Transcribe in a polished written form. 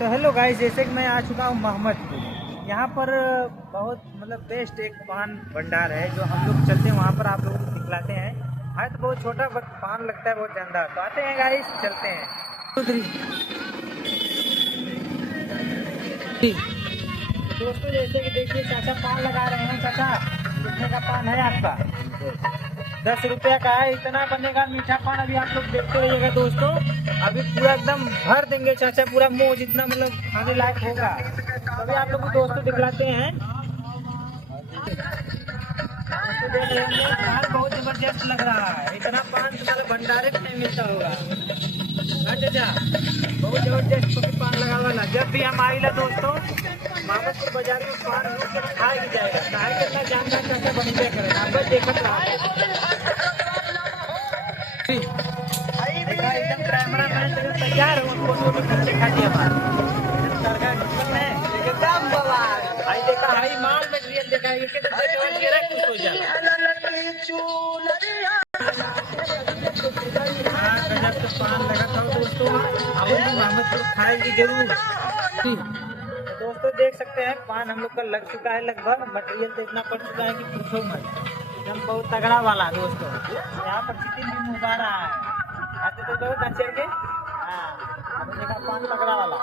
तो hello guys, जैसे कि मैं आ चुका हूँ मोहम्मदपुर। यहाँ पर बहुत मतलब बेस्ट एक पान भंडार है जो हम लोग चलते हैं वहाँ पर आप लोगों को दिखलाते हैं। है तो बहुत छोटा बट पान लगता है बहुत शानदार। तो आते हैं गाइस, चलते हैं। दोस्तों जैसे कि देखिए चाचा पान लगा रहे हैं। चाचा कितने का पान है आपका? 10 रुपया का है। इतना बनेगा मीठा पान, अभी आप लोग देखते रहिएगा दोस्तों। अभी पूरा एकदम भर देंगे चाचा, पूरा मुंह जितना मतलब खाने लायक होगा। तभी आप लोग को दोस्तों दिखलाते हैं। दोस्तों देख रहे होंगे पान बहुत जबरदस्त लग रहा है। इतना पान तुम्हारे भंडारे में नहीं मिलता होगा। हाँ चाचा, बहुत जबरदस्त पान लगा वाला। जब भी हम आइला दोस्तों मोहम्मदपुर बाजार में पान खा ही जाएगा। चाहे कितना जानना चाचा बनते करें, आप बस देखत रहा। एकदम कैमरा मैन तैयार हो, फोटो भी खींच दिखा दिया एकदम बवाल। भाई देखा हाई माल मटेरियल देखा, ये किधर देखा ये रख कुछ हो जाए। हाँ गजब से पान लगा था दोस्तों। अब मोहम्मदपुर खाएगी जरूर। दोस्तों देख सकते हैं पान हम लोग का लग चुका है लगभग। मटेरियल तो इतना पड़ चुका है कि पूछो मत। एकदम बहुत तगड़ा वाला दोस्तों। यहाँ पर चिकन भी मुँह रहा है। आते तो बहुत अच्छे के। हाँ देखा पान तगड़ा वाला।